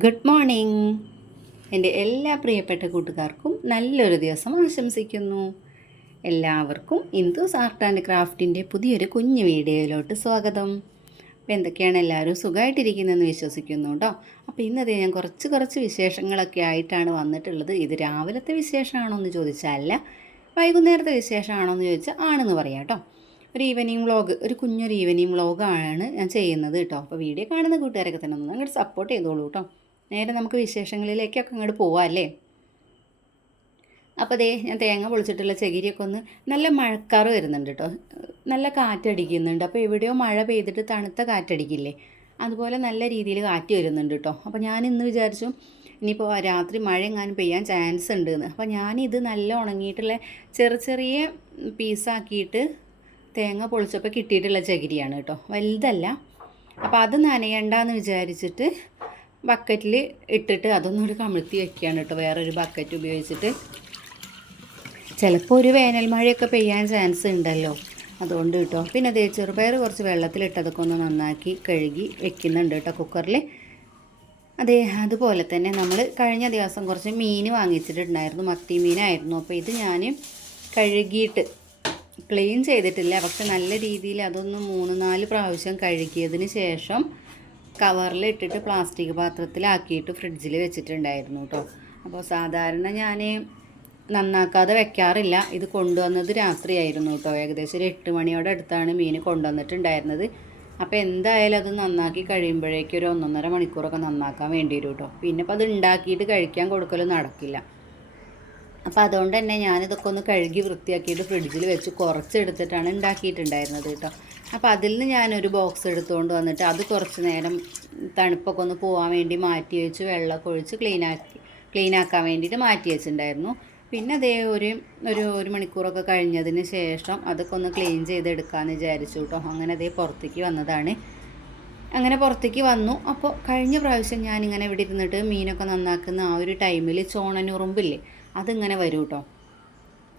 Good morning എന്റെ എല്ലാ പ്രിയപ്പെട്ട കൂട്ടുകാർക്കും നല്ലൊരു ദിവസം ആശംസിക്കുന്നു. എല്ലാവർക്കും ഇന്ദുസ് ആർട്ട് ആൻഡ് ക്രാഫ്റ്റിന്റെ പുതിയൊരു കുഞ്ഞു വീഡിയോയിലോട്ട് സ്വാഗതം. അപ്പോൾ എന്തൊക്കെയാണ് എല്ലാവരും സുഖമായിട്ടിരിക്കുന്നതെന്ന് വിശ്വസിക്കുന്നു കേട്ടോ. അപ്പോൾ ഇന്നത്തെ ഞാൻ കുറച്ച് കുറച്ച് വിശേഷങ്ങളൊക്കെ ആയിട്ടാണ് വന്നിട്ടുള്ളത്. ഇത് രാവിലത്തെ വിശേഷമാണോ എന്ന് ചോദിച്ചാൽ വൈകുന്നേരത്തെ വിശേഷമാണോ എന്ന് ചോദിച്ചാൽ ആണെന്ന് പറയാം കേട്ടോ. ഒരു ഈവനിങ് വ്ളോഗ് ഒരു കുഞ്ഞൊരു ഈവനിങ് വ്ളോഗാണ് ഞാൻ ചെയ്യുന്നത് കേട്ടോ. അപ്പോൾ വീഡിയോ കാണുന്ന കൂട്ടുകാരൊക്കെ തന്നെ ഒന്ന് അങ്ങോട്ട് സപ്പോർട്ട് ചെയ്തോളൂ കേട്ടോ. നേരെ നമുക്ക് വിശേഷങ്ങളിലേക്കൊക്കെ അങ്ങോട്ട് പോവാം അല്ലേ അപ്പോൾ അതേ ഞാൻ തേങ്ങ പൊളിച്ചിട്ടുള്ള ചകിരിയൊക്കെ ഒന്ന് നല്ല മഴക്കാറ് വരുന്നുണ്ട് കേട്ടോ നല്ല കാറ്റടിക്കുന്നുണ്ട്. അപ്പോൾ എവിടെയോ മഴ പെയ്തിട്ട് തണുത്ത കാറ്റടിക്കില്ലേ? അതുപോലെ നല്ല രീതിയിൽ കാറ്റ് വരുന്നുണ്ട് കേട്ടോ അപ്പോൾ ഞാൻ ഇന്ന് വിചാരിച്ചു ഇനിയിപ്പോൾ രാത്രി മഴ എങ്ങാനും പെയ്യാൻ ചാൻസ് ഉണ്ട് എന്ന് അപ്പോൾ ഞാനിത് നല്ല ഉണങ്ങിയിട്ടുള്ള ചെറിയ ചെറിയ പീസാക്കിയിട്ട് തേങ്ങ പൊളിച്ചപ്പോൾ കിട്ടിയിട്ടുള്ള ചകിരിയാണ് കേട്ടോ വലുതല്ല. അപ്പോൾ അത് നനയണ്ടെന്ന് വിചാരിച്ചിട്ട് ബക്കറ്റിൽ ഇട്ടിട്ട് അതൊന്നുകൂടി കമിഴ്ത്തി വെക്കുകയാണ് കേട്ടോ. വേറൊരു ബക്കറ്റ് ഉപയോഗിച്ചിട്ട്. ചിലപ്പോൾ ഒരു വേനൽ മഴയൊക്കെ പെയ്യാൻ ചാൻസ് ഉണ്ടല്ലോ. അതുകൊണ്ട് കേട്ടോ. പിന്നെ അതേ ചെറുപയർ കുറച്ച് വെള്ളത്തിലിട്ടതൊക്കെ ഒന്ന് നന്നാക്കി കഴുകി വെക്കുന്നുണ്ട് കേട്ടോ കുക്കറിൽ അതേ അതുപോലെ തന്നെ നമ്മൾ കഴിഞ്ഞ ദിവസം കുറച്ച് മീൻ വാങ്ങിച്ചിട്ടുണ്ടായിരുന്നു. മത്തി മീനായിരുന്നു. അപ്പോൾ ഇത് ഞാൻ കഴുകിയിട്ട് ക്ലീൻ ചെയ്തിട്ടില്ല. പക്ഷെ നല്ല രീതിയിൽ അതൊന്ന് മൂന്ന് നാല് പ്രാവശ്യം കഴുകിയതിന് ശേഷം കവറിൽ ഇട്ടിട്ട് പ്ലാസ്റ്റിക് പാത്രത്തിലാക്കിയിട്ട് ഫ്രിഡ്ജിൽ വെച്ചിട്ടുണ്ടായിരുന്നു കേട്ടോ അപ്പോൾ സാധാരണ ഞാൻ നന്നാക്കാതെ വെക്കാറില്ല. ഇത് കൊണ്ടുവന്നത് രാത്രിയായിരുന്നു കേട്ടോ ഏകദേശം ഒരു എട്ട് മണിയോടെ അടുത്താണ് മീൻ കൊണ്ടുവന്നിട്ടുണ്ടായിരുന്നത്. അപ്പോൾ എന്തായാലും അത് നന്നാക്കി കഴിയുമ്പോഴേക്കും ഒരു ഒന്നൊന്നര മണിക്കൂറൊക്കെ നന്നാക്കാൻ വേണ്ടി വരും കേട്ടോ പിന്നെ ഇപ്പോൾ അത് ഉണ്ടാക്കിയിട്ട് കഴിക്കാൻ കൊടുക്കലും നടക്കില്ല. അപ്പോൾ അതുകൊണ്ട് തന്നെ ഞാനിതൊക്കെ ഒന്ന് കഴുകി വൃത്തിയാക്കിയിട്ട് ഫ്രിഡ്ജിൽ വെച്ച് കുറച്ചെടുത്തിട്ടാണ് ഉണ്ടാക്കിയിട്ടുണ്ടായിരുന്നത് കേട്ടോ. അപ്പോൾ അതിൽ നിന്ന് ഞാനൊരു ബോക്സ് എടുത്തുകൊണ്ട് വന്നിട്ട് അത് കുറച്ച് നേരം തണുപ്പൊക്കെ ഒന്ന് പോകാൻ വേണ്ടി മാറ്റി വെച്ച് വെള്ളമൊക്കെ ഒഴിച്ച് ക്ലീനാക്കി ക്ലീനാക്കാൻ വേണ്ടിയിട്ട് മാറ്റി വെച്ചിട്ടുണ്ടായിരുന്നു. പിന്നെ അതേ ഒരു ഒരു ഒരു മണിക്കൂറൊക്കെ കഴിഞ്ഞതിന് ശേഷം അതൊക്കെ ഒന്ന് ക്ലീൻ ചെയ്തെടുക്കാമെന്ന് വിചാരിച്ചു കേട്ടോ. അങ്ങനെ അതേ പുറത്തേക്ക് വന്നതാണ്. അങ്ങനെ പുറത്തേക്ക് വന്നു. അപ്പോൾ കഴിഞ്ഞ പ്രാവശ്യം ഞാനിങ്ങനെ ഇവിടെ ഇരുന്നിട്ട് മീനൊക്കെ നന്നാക്കുന്ന ആ ഒരു ടൈമിൽ ചോണനുറുമ്പില്ലേ അതിങ്ങനെ വരും കേട്ടോ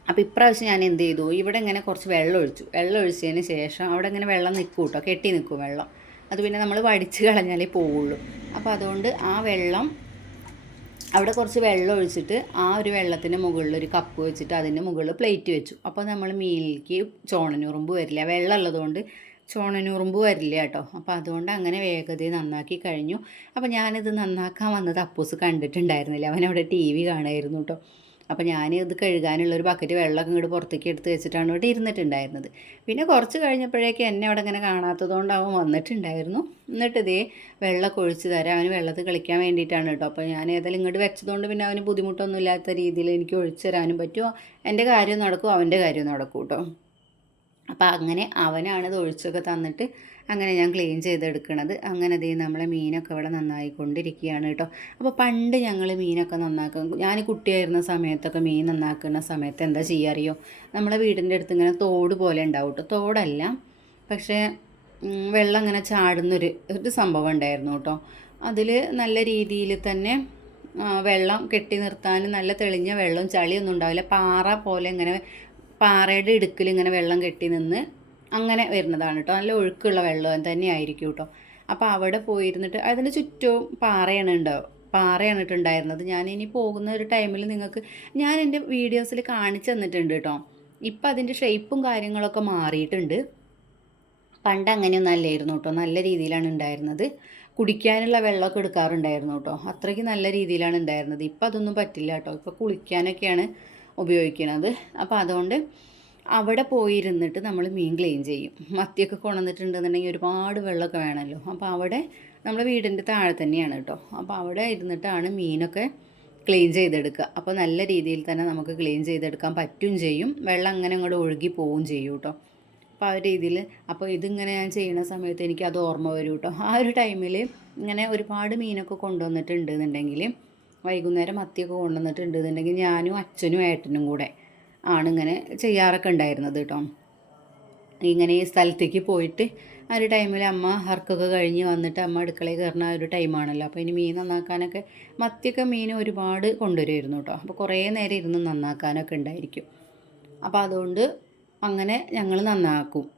അപ്പോൾ ഇപ്രാവശ്യം ഞാൻ എന്ത് ചെയ്തു? ഇവിടെ ഇങ്ങനെ കുറച്ച് വെള്ളം ഒഴിച്ചു. വെള്ളം ഒഴിച്ചതിന് ശേഷം അവിടെ ഇങ്ങനെ വെള്ളം നിൽക്കും കേട്ടോ കെട്ടി നിൽക്കും വെള്ളം. അത് പിന്നെ നമ്മൾ വടിച്ച് കളഞ്ഞാലേ പോവുള്ളൂ. അപ്പോൾ അതുകൊണ്ട് ആ വെള്ളം അവിടെ കുറച്ച് വെള്ളം ഒഴിച്ചിട്ട് ആ ഒരു വെള്ളത്തിന്റെ മുകളിൽ ഒരു കപ്പ് വെച്ചിട്ട് അതിന്റെ മുകളിൽ പ്ലേറ്റ് വെച്ചു. അപ്പോൾ നമ്മൾ മീനിലേക്ക് ചോണനുറുമ്പ് വരില്ല. വെള്ളം ഉള്ളതുകൊണ്ട് ചോണനുറുമ്പ് വരില്ല കേട്ടോ അപ്പോൾ അതുകൊണ്ട് അങ്ങനെ വേഗതയിൽ നന്നാക്കി കഴിഞ്ഞു. അപ്പോൾ ഞാനിത് നന്നാക്കാൻ വന്നത് അപ്പൂസ് കണ്ടിട്ടുണ്ടായിരുന്നില്ല. അവനവിടെ ടി വി കാണായിരുന്നു കേട്ടോ അപ്പോൾ ഞാൻ ഇത് കഴുകാനുള്ള ഒരു ബക്കറ്റ് വെള്ളമൊക്കെ ഇങ്ങോട്ട് പുറത്തേക്ക് എടുത്ത് വെച്ചിട്ടാണ് ഇവിടെ ഇരുന്നിട്ടുണ്ടായിരുന്നത്. പിന്നെ കുറച്ച് കഴിഞ്ഞപ്പോഴേക്കും എന്നെ അവിടെ ഇങ്ങനെ കാണാത്തതുകൊണ്ട് അവൻ വന്നിട്ടുണ്ടായിരുന്നു. എന്നിട്ട് ഇതേ വെള്ളമൊക്കെ ഒഴിച്ച് തരാം അവന് വെള്ളത്തിൽ കളിക്കാൻ വേണ്ടിയിട്ടാണ് കേട്ടോ. അപ്പോൾ ഞാൻ ഏതായാലും ഇങ്ങോട്ട് വെച്ചതുകൊണ്ട് പിന്നെ അവന് ബുദ്ധിമുട്ടൊന്നും ഇല്ലാത്ത രീതിയിൽ എനിക്ക് ഒഴിച്ചു തരാനും പറ്റുമോ? എന്റെ കാര്യം നടക്കും അവന്റെ കാര്യം നടക്കും കേട്ടോ. അപ്പോൾ അങ്ങനെ അവനാണ് ഇത് ഒഴിച്ചൊക്കെ തന്നിട്ട് അങ്ങനെ ഞാൻ ക്ലീൻ ചെയ്തെടുക്കണത്. അങ്ങനെ ദേ നമ്മളെ മീനൊക്കെ ഇവിടെ നന്നായി കൊണ്ടിരിക്കുകയാണ് കേട്ടോ. അപ്പോൾ പണ്ട് ഞങ്ങൾ മീനൊക്കെ നന്നാക്കും ഞാൻ കുട്ടിയായിരുന്ന സമയത്തൊക്കെ മീൻ നന്നാക്കുന്ന സമയത്ത് എന്താ ചെയ്യുക അറിയോ നമ്മളെ വീടിന്റെ അടുത്ത് ഇങ്ങനെ തോട് പോലെ ഉണ്ടാവും കേട്ടോ. തോടല്ല പക്ഷേ വെള്ളം അങ്ങനെ ചാടുന്നൊരു ഒരു സംഭവം ഉണ്ടായിരുന്നു കേട്ടോ. അതിൽ നല്ല രീതിയിൽ തന്നെ വെള്ളം കെട്ടി നിർത്താൻ നല്ല തെളിഞ്ഞ വെള്ളം ചളിയൊന്നും ഉണ്ടാവില്ല. പാറ പോലെ ഇങ്ങനെ പാറയുടെ ഇടുക്കിൽ ഇങ്ങനെ വെള്ളം കെട്ടി നിന്ന് അങ്ങനെ വരുന്നതാണ് കേട്ടോ നല്ല ഒഴുക്കുള്ള വെള്ളം തന്നെയായിരിക്കും കേട്ടോ അപ്പോൾ അവിടെ പോയിരുന്നിട്ട് അതിന് ചുറ്റും പാറയാണ് ഉണ്ടാവും പാറയാണ് ഇട്ടുണ്ടായിരുന്നത് ഞാൻ ഇനി പോകുന്ന ഒരു ടൈമിൽ നിങ്ങൾക്ക് ഞാൻ എന്റെ വീഡിയോസിൽ കാണിച്ചു തന്നിട്ടുണ്ട് കേട്ടോ ഇപ്പം അതിന്റെ ഷേപ്പും കാര്യങ്ങളൊക്കെ മാറിയിട്ടുണ്ട്. പണ്ട് അങ്ങനെയൊന്നും അല്ലായിരുന്നു കേട്ടോ നല്ല രീതിയിലാണ് ഉണ്ടായിരുന്നത്. കുടിക്കാനുള്ള വെള്ളമൊക്കെ എടുക്കാറുണ്ടായിരുന്നു കേട്ടോ അത്രയ്ക്ക് നല്ല രീതിയിലാണ് ഉണ്ടായിരുന്നത്. ഇപ്പം അതൊന്നും പറ്റില്ല കേട്ടോ ഇപ്പോൾ കുളിക്കാനൊക്കെയാണ് ഉപയോഗിക്കുന്നത് അപ്പോൾ അതുകൊണ്ട് അവിടെ പോയിരുന്നിട്ട് നമ്മൾ മീൻ ക്ലീൻ ചെയ്യും. മത്തിയൊക്കെ കൊണ്ടുവന്നിട്ടുണ്ടെന്നുണ്ടെങ്കിൽ ഒരുപാട് വെള്ളമൊക്കെ വേണമല്ലോ. അപ്പോൾ അവിടെ നമ്മൾ വീടിന്റെ താഴെ തന്നെയാണ് കേട്ടോ. അപ്പോൾ അവിടെ ഇരുന്നിട്ടാണ് മീനൊക്കെ ക്ലീൻ ചെയ്തെടുക്കുക. അപ്പോൾ നല്ല രീതിയിൽ തന്നെ നമുക്ക് ക്ലീൻ ചെയ്തെടുക്കാൻ പറ്റും ചെയ്യും. വെള്ളം അങ്ങനെ അങ്ങോട്ട് ഒഴുകി പോവും ചെയ്യും കേട്ടോ. അപ്പോൾ ആ രീതിയിൽ അപ്പോൾ ഇതിങ്ങനെ ഞാൻ ചെയ്യുന്ന സമയത്ത് എനിക്ക് അത് ഓർമ്മ വരും കേട്ടോ. ആ ഒരു ടൈമിൽ ഇങ്ങനെ ഒരുപാട് മീനൊക്കെ കൊണ്ടുവന്നിട്ടുണ്ടെന്നുണ്ടെങ്കിൽ വൈകുന്നേരം മത്തിയൊക്കെ കൊണ്ടുവന്നിട്ടുണ്ടെന്നുണ്ടെങ്കിൽ ഞാനും അച്ഛനും ഏട്ടനും കൂടെ ആണിങ്ങനെ ചെയ്യാറൊക്കെ ഉണ്ടായിരുന്നത് കേട്ടോ. ഇങ്ങനെ ഈ സ്ഥലത്തേക്ക് പോയിട്ട് ആ ഒരു ടൈമിൽ അമ്മ ഹർക്കൊക്കെ കഴിഞ്ഞ് വന്നിട്ട് അമ്മ അടുക്കളയിൽ കയറുന്ന ഒരു ടൈമാണല്ലോ അപ്പോൾ ഇനി മീൻ നന്നാക്കാനൊക്കെ മത്തിയൊക്കെ മീൻ ഒരുപാട് കൊണ്ടുവരുമായിരുന്നു കേട്ടോ. അപ്പോൾ കുറേ നേരം ഇരുന്ന് നന്നാക്കാനൊക്കെ ഉണ്ടായിരിക്കും. അപ്പോൾ അതുകൊണ്ട് അങ്ങനെ ഞങ്ങൾ നന്നാക്കും.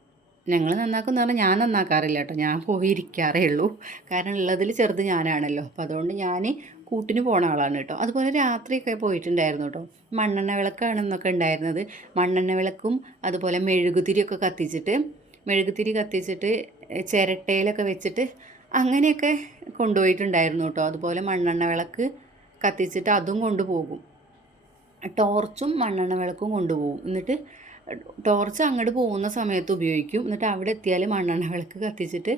ഞങ്ങൾ നന്നാക്കുന്ന പറഞ്ഞാൽ ഞാൻ നന്നാക്കാറില്ല കേട്ടോ. ഞാൻ പോയി ഇരിക്കാറേ ഉള്ളൂ. കാരണം ഉള്ളതിൽ ചെറുത് ഞാനാണല്ലോ. അപ്പോൾ അതുകൊണ്ട് ഞാൻ കൂട്ടിന് പോണ ആളാണ് കേട്ടോ. അതുപോലെ രാത്രിയൊക്കെ പോയിട്ടുണ്ടായിരുന്നു കേട്ടോ. മണ്ണെണ്ണ വിളക്കാണെന്നൊക്കെ ഉണ്ടായിരുന്നത്. മണ്ണെണ്ണ വിളക്കും അതുപോലെ മെഴുകുതിരിയൊക്കെ കത്തിച്ചിട്ട് മെഴുകുതിരി കത്തിച്ചിട്ട് ചിരട്ടയിലൊക്കെ വെച്ചിട്ട് അങ്ങനെയൊക്കെ കൊണ്ടുപോയിട്ടുണ്ടായിരുന്നു കേട്ടോ. അതുപോലെ മണ്ണെണ്ണ വിളക്ക് കത്തിച്ചിട്ട് അതും കൊണ്ടുപോകും. ടോർച്ചും മണ്ണെണ്ണ വിളക്കും കൊണ്ടുപോകും. എന്നിട്ട് ടോർച്ച് അങ്ങോട്ട് പോകുന്ന സമയത്ത് ഉപയോഗിക്കും. എന്നിട്ട് അവിടെ എത്തിയാൽ മണ്ണെണ്ണ വിളക്ക് കത്തിച്ചിട്ട്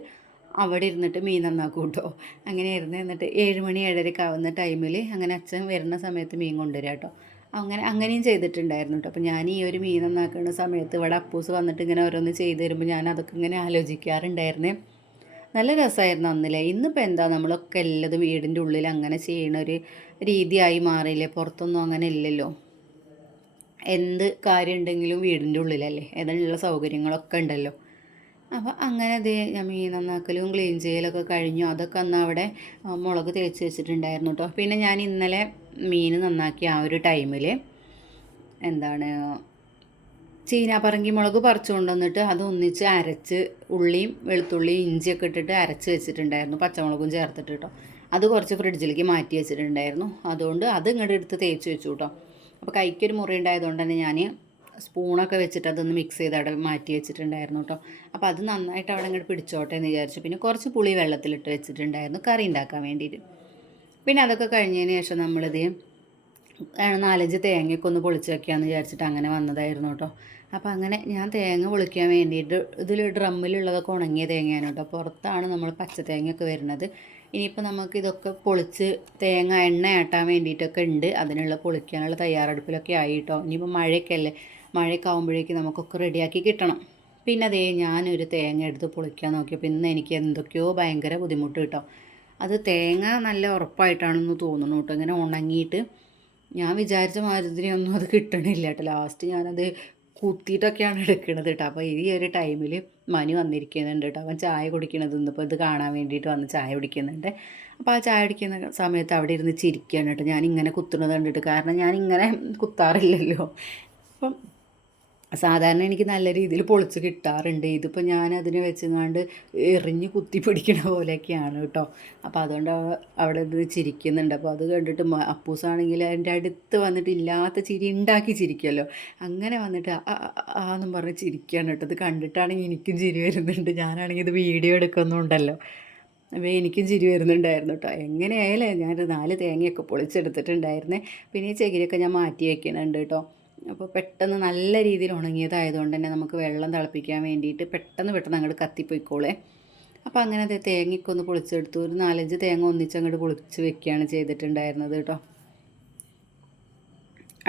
അവിടെ ഇരുന്നിട്ട് മീൻ നന്നാക്കും കേട്ടോ അങ്ങനെ ഇരുന്ന് എന്നിട്ട് ഏഴ് മണി ഏഴരയ്ക്ക് ആവുന്ന ടൈമിൽ അങ്ങനെ അച്ഛൻ വരുന്ന സമയത്ത് മീൻ കൊണ്ടുവരിക കേട്ടോ അങ്ങനെ അങ്ങനെയും ചെയ്തിട്ടുണ്ടായിരുന്നു കേട്ടോ അപ്പോൾ ഞാൻ ഈ ഒരു മീൻ നന്നാക്കുന്ന സമയത്ത് ഇവിടെ അപ്പൂസ് വന്നിട്ട് ഇങ്ങനെ ഓരോന്ന് ചെയ്തു തരുമ്പോൾ ഞാൻ അതൊക്കെ ഇങ്ങനെ ആലോചിക്കാറുണ്ടായിരുന്നേ. നല്ല രസമായിരുന്നു അന്നില്ലേ. ഇന്നിപ്പോൾ എന്താ? നമ്മളൊക്കെ എല്ലാതും വീടിന്റെ ഉള്ളിൽ അങ്ങനെ ചെയ്യണ ഒരു രീതിയായി മാറിയില്ലേ. പുറത്തൊന്നും അങ്ങനെ ഇല്ലല്ലോ. എന്ത് കാര്യം ഉണ്ടെങ്കിലും വീടിന്റെ ഉള്ളിലല്ലേ. ഏതെല്ലാം സൗകര്യങ്ങളൊക്കെ ഉണ്ടല്ലോ. അപ്പോൾ അങ്ങനെ അതേ ഞാൻ മീൻ നന്നാക്കലും ക്ലീൻ ചെയ്യലൊക്കെ കഴിഞ്ഞു. അതൊക്കെ അന്ന് അവിടെ മുളക് തേച്ച് വെച്ചിട്ടുണ്ടായിരുന്നു കേട്ടോ പിന്നെ ഞാൻ ഇന്നലെ മീൻ നന്നാക്കിയ ആ ഒരു ടൈമിൽ എന്താണ് ചീനാപ്പറങ്കി മുളക് പറിച്ചു കൊണ്ടുവന്നിട്ട് അത് ഒന്നിച്ച് അരച്ച് ഉള്ളിയും വെളുത്തുള്ളിയും ഇഞ്ചിയൊക്കെ ഇട്ടിട്ട് അരച്ച് വെച്ചിട്ടുണ്ടായിരുന്നു പച്ചമുളകും ചേർത്തിട്ട് കേട്ടോ അത് കുറച്ച് ഫ്രിഡ്ജിലേക്ക് മാറ്റി വെച്ചിട്ടുണ്ടായിരുന്നു. അതുകൊണ്ട് അത് ഇങ്ങോട്ട് എടുത്ത് തേച്ച് വെച്ചു കേട്ടോ അപ്പോൾ കൈക്കൊരു മുറി ഉണ്ടായതുകൊണ്ട് തന്നെ ഞാൻ സ്പൂണൊക്കെ വെച്ചിട്ട് അതൊന്ന് മിക്സ് ചെയ്ത് അവിടെ മാറ്റി വെച്ചിട്ടുണ്ടായിരുന്നു കേട്ടോ അപ്പോൾ അത് നന്നായിട്ട് അവിടെ ഇങ്ങോട്ട് പിടിച്ചോട്ടെ എന്ന് വിചാരിച്ചു. പിന്നെ കുറച്ച് പുളി വെള്ളത്തിലിട്ട് വെച്ചിട്ടുണ്ടായിരുന്നു കറി ഉണ്ടാക്കാൻ വേണ്ടിയിട്ട് പിന്നെ അതൊക്കെ കഴിഞ്ഞതിന് ശേഷം നമ്മളിത് നാലഞ്ച് തേങ്ങയൊക്കെ ഒന്ന് പൊളിച്ച് വെക്കാമെന്ന് വിചാരിച്ചിട്ട് അങ്ങനെ വന്നതായിരുന്നു കേട്ടോ അപ്പോൾ അങ്ങനെ ഞാൻ തേങ്ങ പൊളിക്കാൻ വേണ്ടിയിട്ട് ഇതിൽ ഡ്രമ്മിലുള്ളതൊക്കെ ഉണങ്ങിയ തേങ്ങയാണ് കേട്ടോ പുറത്താണ് നമ്മൾ പച്ച തേങ്ങയൊക്കെ വരുന്നത്. ഇനിയിപ്പോൾ നമുക്ക് ഇതൊക്കെ പൊളിച്ച് തേങ്ങ എണ്ണ ആട്ടാൻ വേണ്ടിയിട്ടൊക്കെ ഉണ്ട്. അതിനുള്ള പൊളിക്കാനുള്ള തയ്യാറെടുപ്പിലൊക്കെ ആയിട്ടോ. ഇനിയിപ്പോൾ മഴയൊക്കെ അല്ലേ? മഴയൊക്കെ ആകുമ്പോഴേക്ക് നമുക്കൊക്കെ റെഡിയാക്കി കിട്ടണം. പിന്നെ അതേ ഞാനൊരു തേങ്ങ എടുത്ത് പൊളിക്കാൻ നോക്കിയപ്പോൾ ഇന്ന് എനിക്ക് എന്തൊക്കെയോ ഭയങ്കര ബുദ്ധിമുട്ട് കിട്ടും. അത് തേങ്ങ നല്ല ഉറപ്പായിട്ടാണെന്ന് തോന്നുന്നു കേട്ടോ. ഇങ്ങനെ ഉണങ്ങിയിട്ട് ഞാൻ വിചാരിച്ച മാതിരി ഒന്നും അത് കിട്ടണില്ല കേട്ടോ. ലാസ്റ്റ് ഞാനത് കുത്തിയിട്ടൊക്കെയാണ് എടുക്കുന്നത് കേട്ടോ അപ്പോൾ ഈ ഒരു ടൈമിൽ മനു വന്നിരിക്കുന്നുണ്ട് കേട്ടോ അവൻ ചായ കുടിക്കണത് ഇന്നിപ്പോൾ ഇത് കാണാൻ വേണ്ടിയിട്ട് വന്ന് ചായ കുടിക്കുന്നുണ്ട്. അപ്പോൾ ആ ചായ കുടിക്കുന്ന സമയത്ത് അവിടെ ഇരുന്ന് ചിരിക്കുകയാണ് കേട്ടോ ഞാനിങ്ങനെ കുത്തുന്നത് കണ്ടിട്ട്. കാരണം ഞാനിങ്ങനെ കുത്താറില്ലല്ലോ. അപ്പം സാധാരണ എനിക്ക് നല്ല രീതിയിൽ പൊളിച്ച് കിട്ടാറുണ്ട്. ഇതിപ്പോൾ ഞാൻ അതിനെ വെച്ചങ്ങാണ്ട് എറിഞ്ഞ് കുത്തി പിടിക്കണ പോലെയൊക്കെയാണ് കേട്ടോ. അപ്പോൾ അതുകൊണ്ട് അവിടെ ഇത് ചിരിക്കുന്നുണ്ട്. അപ്പോൾ അത് കണ്ടിട്ട് അപ്പൂസാണെങ്കിൽ എന്റെ അടുത്ത് വന്നിട്ട് ഇല്ലാത്ത ചിരി ഉണ്ടാക്കി ചിരിക്കുമല്ലോ അങ്ങനെ വന്നിട്ട് ആന്നും പറഞ്ഞ് ചിരിക്കുകയാണ് കേട്ടോ. ഇത് കണ്ടിട്ടാണെങ്കിൽ എനിക്കും ചിരി വരുന്നുണ്ട്. ഞാനാണെങ്കിൽ ഇത് വീഡിയോ എടുക്കുന്നുണ്ടല്ലോ. അപ്പോൾ എനിക്കും ചിരി വരുന്നുണ്ടായിരുന്നു കേട്ടോ. എങ്ങനെയായാലും ഞാനൊരു നാല് തേങ്ങയൊക്കെ പൊളിച്ചെടുത്തിട്ടുണ്ടായിരുന്നേ. പിന്നെ ഈ ചകിരിയൊക്കെ ഞാൻ മാറ്റി വയ്ക്കുന്നുണ്ട് കേട്ടോ. അപ്പോൾ പെട്ടെന്ന് നല്ല രീതിയിൽ ഉണങ്ങിയതായതുകൊണ്ട് തന്നെ നമുക്ക് വെള്ളം തിളപ്പിക്കാൻ വേണ്ടിയിട്ട് പെട്ടെന്ന് പെട്ടെന്ന് അങ്ങോട്ട് കത്തിപ്പോയിക്കോളേ. അപ്പോൾ അങ്ങനെ അത് തേങ്ങയ്ക്ക് ഒന്ന് പൊളിച്ചെടുത്തു. ഒരു നാലഞ്ച് തേങ്ങ ഒന്നിച്ച് അങ്ങോട്ട് പൊളിച്ച് വെക്കുകയാണ് ചെയ്തിട്ടുണ്ടായിരുന്നത് കേട്ടോ.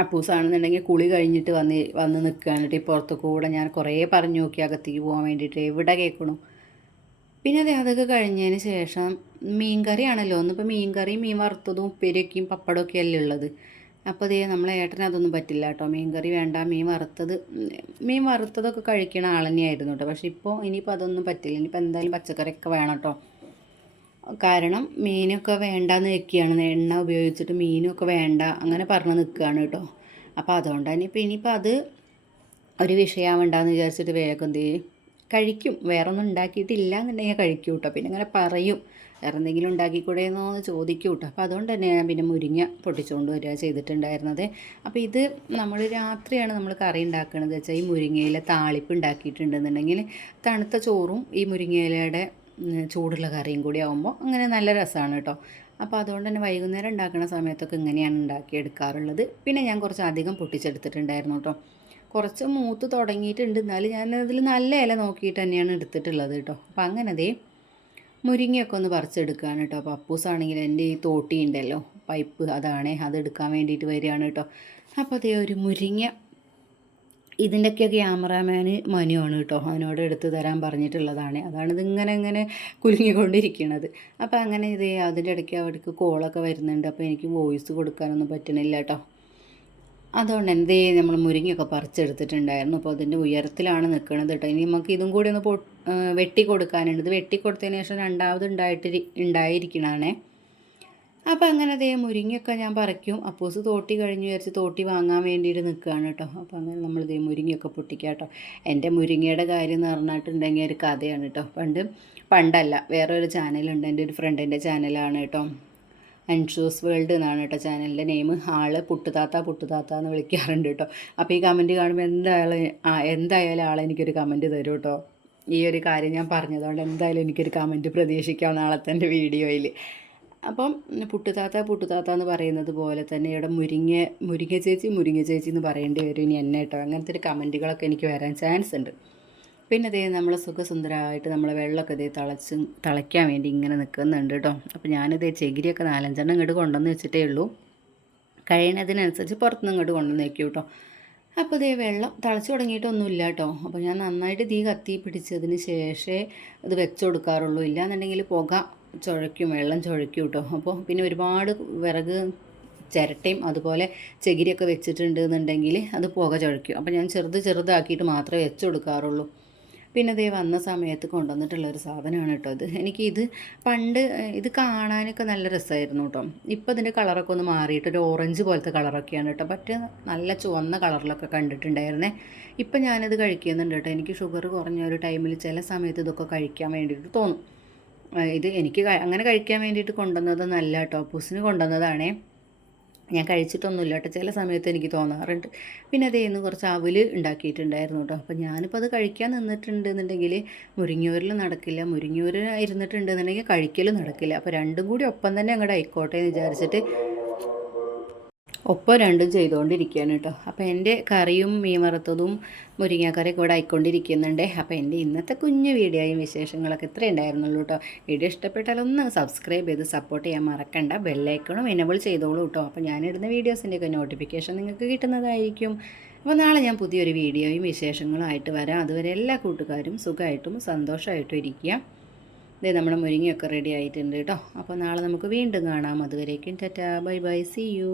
അപ്പൂസാണെന്നുണ്ടെങ്കിൽ കുളി കഴിഞ്ഞിട്ട് വന്ന് വന്ന് നിൽക്കുകയാണ് ഈ പുറത്ത് കൂടെ. ഞാൻ കുറേ പറഞ്ഞു നോക്കി അകത്തേക്ക് പോകാൻ വേണ്ടിയിട്ട് എവിടെ കേൾക്കണു. പിന്നെ അതെ അതൊക്കെ കഴിഞ്ഞതിന് ശേഷം മീൻ കറിയാണല്ലോ ഒന്നിപ്പോൾ മീൻ കറിയും മീൻ വറുത്തതും ഉപ്പേരിയൊക്കെയും പപ്പടമൊക്കെ അല്ലേ ഉള്ളത്. അപ്പോൾ ദേ നമ്മളെ ഏട്ടന് അതൊന്നും പറ്റില്ല കേട്ടോ. മീൻ കറി വേണ്ട മീൻ വറുത്തത് മീൻ വറുത്തതൊക്കെ കഴിക്കണ ആൾ തന്നെയായിരുന്നു കേട്ടോ. പക്ഷേ ഇപ്പോൾ ഇനിയിപ്പോൾ അതൊന്നും പറ്റില്ല. ഇനിയിപ്പോൾ എന്തായാലും പച്ചക്കറിയൊക്കെ വേണം കേട്ടോ. കാരണം മീനൊക്കെ വേണ്ടാന്ന് വെക്കുകയാണ്. എണ്ണ ഉപയോഗിച്ചിട്ട് മീനൊക്കെ വേണ്ട അങ്ങനെ പറഞ്ഞ് നിൽക്കുകയാണ് കേട്ടോ. അപ്പോൾ അതുകൊണ്ട് തന്നെ ഇപ്പോൾ ഇനിയിപ്പോൾ അത് ഒരു വിഷയമാവണ്ടെന്ന് വിചാരിച്ചിട്ട് വേഗം എന്ത് കഴിക്കും. വേറെ ഒന്നും ഉണ്ടാക്കിയിട്ടില്ല എന്നുണ്ടെങ്കിൽ കഴിക്കും കേട്ടോ. പിന്നെ ഇങ്ങനെ പറയും. വേറെ എന്തെങ്കിലും ഉണ്ടാക്കിക്കൂടെ എന്നോ ചോദിക്കും കേട്ടോ അപ്പോൾ അതുകൊണ്ട് തന്നെ ഞാൻ പിന്നെ മുരിങ്ങ പൊട്ടിച്ചുകൊണ്ട് വരിക ചെയ്തിട്ടുണ്ടായിരുന്നത്. അപ്പോൾ ഇത് നമ്മൾ രാത്രിയാണ് നമ്മൾ കറി ഉണ്ടാക്കുന്നത് വെച്ചാൽ ഈ മുരിങ്ങയില താളിപ്പ് ഉണ്ടാക്കിയിട്ടുണ്ടെന്നുണ്ടെങ്കിൽ തണുത്ത ചോറും ഈ മുരിങ്ങയിലയുടെ ചൂടുള്ള കറിയും കൂടി ആകുമ്പോൾ അങ്ങനെ നല്ല രസമാണ് കേട്ടോ അപ്പോൾ അതുകൊണ്ട് തന്നെ വൈകുന്നേരം ഉണ്ടാക്കുന്ന സമയത്തൊക്കെ ഇങ്ങനെയാണ് ഉണ്ടാക്കിയെടുക്കാറുള്ളത്. പിന്നെ ഞാൻ കുറച്ച് അധികം പൊട്ടിച്ചെടുത്തിട്ടുണ്ടായിരുന്നു കേട്ടോ കുറച്ച് മൂത്ത് തുടങ്ങിയിട്ടുണ്ട്. എന്നാലും ഞാൻ അതിൽ നല്ല ഇല നോക്കിയിട്ട് തന്നെയാണ് എടുത്തിട്ടുള്ളത് കേട്ടോ അപ്പോൾ അങ്ങനെ ദേ മുരിങ്ങയൊക്കെ ഒന്ന് പറിച്ചെടുക്കുകയാണ് കേട്ടോ. അപ്പോൾ അപ്പൂസാണെങ്കിൽ എന്റെ ഈ തോട്ടി ഉണ്ടല്ലോ. പൈപ്പ് അതാണേ. അതെടുക്കാൻ വേണ്ടിയിട്ട് വരികയാണ് കേട്ടോ. അപ്പോൾ അതേ ഒരു മുരിങ്ങ. ഇതിന്റെയൊക്കെ ക്യാമറാമാൻ മനുവാണ് കേട്ടോ. അവനോട് എടുത്ത് തരാൻ പറഞ്ഞിട്ടുള്ളതാണ്. അതാണ് ഇതിങ്ങനെ ഇങ്ങനെ കുലുങ്ങിക്കൊണ്ടിരിക്കുന്നത് അപ്പോൾ അങ്ങനെ ഇത് അതിന്റെ ഇടയ്ക്ക് അവിടേക്ക് കോളൊക്കെ വരുന്നുണ്ട്. അപ്പോൾ എനിക്ക് വോയിസ് കൊടുക്കാനൊന്നും പറ്റണില്ല കേട്ടോ. അതുകൊണ്ട് എന്ത് ചെയ്യും? നമ്മൾ മുരിങ്ങയൊക്കെ പറിച്ചെടുത്തിട്ടുണ്ടായിരുന്നു. അപ്പോൾ അതിന്റെ ഉയരത്തിലാണ് നിൽക്കുന്നത് കേട്ടോ. ഇനി നമുക്ക് ഇതും കൂടി ഒന്ന് പൊ വെട്ടി ഇത് വെട്ടി കൊടുത്തതിന് ശേഷം രണ്ടാമത് ഉണ്ടായിട്ട് ഉണ്ടായിരിക്കണേ അപ്പോൾ അങ്ങനെ അതേ മുരിങ്ങയൊക്കെ ഞാൻ പറിക്കും. അപ്പോസ് തോട്ടി കഴിഞ്ഞ് വിചാരിച്ച് തോട്ടി വാങ്ങാൻ വേണ്ടിയിട്ട് നിൽക്കുകയാണ് കേട്ടോ. അപ്പോൾ അങ്ങനെ നമ്മൾ ഇതേ മുരിങ്ങയൊക്കെ പൊട്ടിക്കുക കേട്ടോ. എന്റെ മുരിങ്ങയുടെ കാര്യം എന്ന് പറഞ്ഞിട്ടുണ്ടെങ്കിൽ ഒരു കഥയാണ് കേട്ടോ. പണ്ട് പണ്ടല്ല വേറൊരു ചാനലുണ്ട്. എന്റെ ഒരു ഫ്രണ്ടിന്റെ ചാനലാണ് കേട്ടോ. അൻഷൂസ് വേൾഡ് എന്നാണ് കേട്ടോ ചാനലിന്റെ നെയിം ആൾ പുട്ടുതാത്ത പുട്ടുതാത്ത എന്ന് വിളിക്കാറുണ്ട് കേട്ടോ. അപ്പോൾ ഈ കമന്റ് കാണുമ്പോൾ എന്തായാലും ആ എന്തായാലും ആളെനിക്കൊരു കമന്റ് തരും കേട്ടോ. ഈ ഒരു കാര്യം ഞാൻ പറഞ്ഞതുകൊണ്ട് എന്തായാലും എനിക്കൊരു കമന്റ് പ്രതീക്ഷിക്കാം നാളത്തെ എന്റെ വീഡിയോയിൽ. അപ്പം പുട്ടുതാത്ത പുട്ടുതാത്ത എന്ന് പറയുന്നത് പോലെ തന്നെ ഇവിടെ മുരിങ്ങ മുരിങ്ങ ചേച്ചി മുരിങ്ങ ചേച്ചി എന്ന് പറയേണ്ടി വരും ഇനി എന്നെ കേട്ടോ. അങ്ങനത്തെ ഒരു കമന്റുകളൊക്കെ എനിക്ക് വരാൻ ചാൻസ് ഉണ്ട്. പിന്നെ ഇതേ നമ്മൾ സുഖസുന്ദരമായിട്ട് നമ്മൾ വെള്ളമൊക്കെ ഇതേ തിളച്ച് തിളയ്ക്കാൻ വേണ്ടി ഇങ്ങനെ നിൽക്കുന്നുണ്ട് കേട്ടോ അപ്പോൾ ഞാനിതേ ചകിരിയൊക്കെ നാലഞ്ചെണ്ണം ഇങ്ങോട്ട് കൊണ്ടുവന്ന് വെച്ചിട്ടേ ഉള്ളൂ. കഴിയുന്നതിനനുസരിച്ച് പുറത്തുനിന്ന് ഇങ്ങോട്ട് കൊണ്ടുവന്ന് വയ്ക്കും കേട്ടോ അപ്പോൾ ഇതേ വെള്ളം തിളച്ച് തുടങ്ങിയിട്ടൊന്നുമില്ല കേട്ടോ അപ്പോൾ ഞാൻ നന്നായിട്ട് തീ കത്തി പിടിച്ചതിന് ശേഷമേ ഇത് വെച്ച് കൊടുക്കാറുള്ളൂ. ഇല്ലാന്നുണ്ടെങ്കിൽ പുക ചുഴയ്ക്കും വെള്ളം ചുഴയ്ക്കും കേട്ടോ അപ്പോൾ പിന്നെ ഒരുപാട് വിറക് ചിരട്ടയും അതുപോലെ ചകിരിയൊക്കെ വെച്ചിട്ടുണ്ട് എന്നുണ്ടെങ്കിൽ അത് പുക ചുഴയ്ക്കും അപ്പോൾ ഞാൻ ചെറുത് ചെറുതാക്കിയിട്ട് മാത്രമേ വെച്ച് കൊടുക്കാറുള്ളൂ. പിന്നെ ദേ വന്ന സമയത്ത് കൊണ്ടുവന്നിട്ടുള്ള ഒരു സാധനമാണ് കേട്ടോ ഇത്. എനിക്ക് ഇത് പണ്ട് ഇത് കാണാനൊക്കെ നല്ല രസമായിരുന്നു കേട്ടോ. ഇപ്പോൾ ഇതിന്റെ കളറൊക്കെ ഒന്ന് മാറിയിട്ട് ഒരു ഓറഞ്ച് പോലത്തെ കളറൊക്കെയാണ് കേട്ടോ. പറ്റ നല്ല ചുവന്ന കളറിലൊക്കെ കണ്ടിട്ടുണ്ടായിരുന്നേ. ഇപ്പം ഞാനിത് കഴിക്കുന്നുണ്ട് കേട്ടോ. എനിക്ക് ഷുഗർ കുറഞ്ഞ ഒരു ടൈമിൽ ചില സമയത്ത് ഇതൊക്കെ കഴിക്കാൻ വേണ്ടിയിട്ട് തോന്നും. ഇത് എനിക്ക് അങ്ങനെ കഴിക്കാൻ വേണ്ടിയിട്ട് കൊണ്ടുവന്നത് നല്ല കേട്ടോ. പുസിന് കൊണ്ടുവന്നതാണേ. ഞാൻ കഴിച്ചിട്ടൊന്നുമില്ല കേട്ടോ. ചില സമയത്ത് എനിക്ക് തോന്നാറുണ്ട്. പിന്നെ അതേ ഇന്ന് കുറച്ച് അവൽ ഉണ്ടാക്കിയിട്ടുണ്ടായിരുന്നു കേട്ടോ. അപ്പോൾ ഞാനിപ്പോൾ അത് കഴിക്കാൻ നിന്നിട്ടുണ്ട് എന്നുണ്ടെങ്കിൽ മുരിങ്ങൂരിൽ നടക്കില്ല മുരിങ്ങൂരിൽ ഇരുന്നിട്ടുണ്ടെന്നുണ്ടെങ്കിൽ കഴിക്കലും നടക്കില്ല. അപ്പോൾ രണ്ടും കൂടി ഒപ്പം തന്നെ അങ്ങോട്ട് ആയിക്കോട്ടെ എന്ന് വിചാരിച്ചിട്ട് ഒപ്പം രണ്ടും ചെയ്തുകൊണ്ടിരിക്കുകയാണ് കേട്ടോ. അപ്പോൾ എന്റെ കറിയും മീൻ വറുത്തതും മുരിങ്ങാക്കറിയൊക്കെ ഇവിടെ ആയിക്കൊണ്ടിരിക്കുന്നുണ്ട്. അപ്പോൾ എന്റെ ഇന്നത്തെ കുഞ്ഞു വീഡിയോയും വിശേഷങ്ങളൊക്കെ ഇത്രേ ഉണ്ടായിരുന്നുള്ളൂ കേട്ടോ. വീഡിയോ ഇഷ്ടപ്പെട്ടാലൊന്ന് സബ്സ്ക്രൈബ് ചെയ്ത് സപ്പോർട്ട് ചെയ്യാൻ മറക്കണ്ട. ബെല്ലൈക്കണും എനബിൾ ചെയ്തോളൂ കേട്ടോ. അപ്പോൾ ഞാനിടുന്ന വീഡിയോസിന്റെയൊക്കെ നോട്ടിഫിക്കേഷൻ നിങ്ങൾക്ക് കിട്ടുന്നതായിരിക്കും. അപ്പോൾ നാളെ ഞാൻ പുതിയൊരു വീഡിയോയും വിശേഷങ്ങളും ആയിട്ട് വരാം. അതുവരെ എല്ലാ കൂട്ടുകാരും സുഖമായിട്ടും സന്തോഷമായിട്ടും ഇരിക്കുക. ഇതേ നമ്മുടെ മുരിങ്ങയൊക്കെ റെഡി ആയിട്ടുണ്ട് കേട്ടോ. അപ്പോൾ നാളെ നമുക്ക് വീണ്ടും കാണാം. അതുവരേക്കും tata. Bye bye. See you